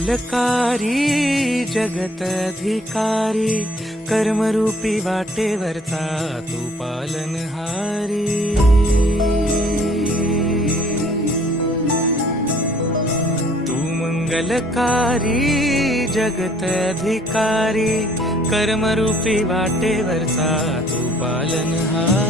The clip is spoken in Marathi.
मंगलकारी जगत अधिकारी, कर्मरूपी वाटेवरचा तू पालनहारी। तू मंगलकारी जगत अधिकारी, कर्मरूपी वाटेवरचा तू पालनहारी।